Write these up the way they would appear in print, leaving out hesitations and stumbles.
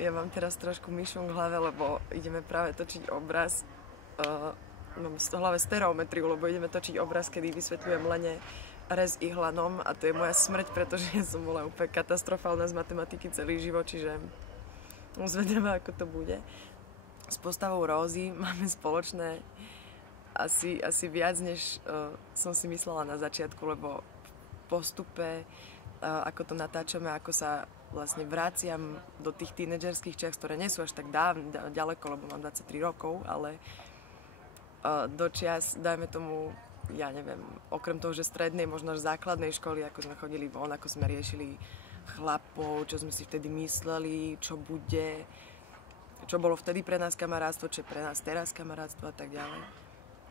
ja mám teraz trošku myšom v hlave, lebo ideme práve točiť obraz. Mám v hlave stereometriu, lebo ideme točiť obraz, kedy vysvetľujem Lene rez ihlanom a to je moja smrť, pretože ja som bola úplne katastrofálna z matematiky celý život, čiže zvedáme, ako to bude. S postavou Rózy máme spoločné asi viac, než som si myslela na začiatku, lebo v postupe, ako to natáčame, ako sa vlastne vraciam do tých tínedžerských čias, ktoré nie sú až tak ďaleko, lebo mám 23 rokov, ale do čias, dajme tomu, ja neviem, okrem toho, že strednej, možno až základnej školy, ako sme chodili von, ako sme riešili chlapov, čo sme si vtedy mysleli, čo bude, čo bolo vtedy pre nás kamarátstvo, čo je pre nás teraz kamarátstvo a tak ďalej,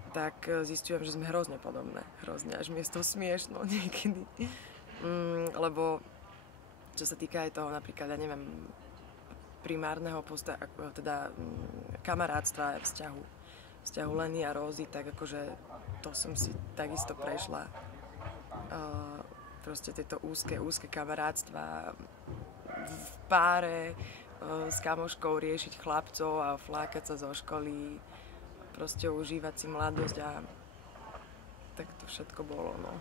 tak zistujem, že sme hrozne podobné. Hrozne, až mi je to smiešno niekedy. Lebo čo sa týka aj toho napríklad, ja neviem, primárneho teda kamarátstva a vzťahu Leny a Rózy, tak akože to som si takisto prešla. Proste tieto úzke kamarátstva v páre s kamoškou riešiť chlapcov a flákať sa zo školy, proste užívať si mladosť a tak to všetko bolo, no.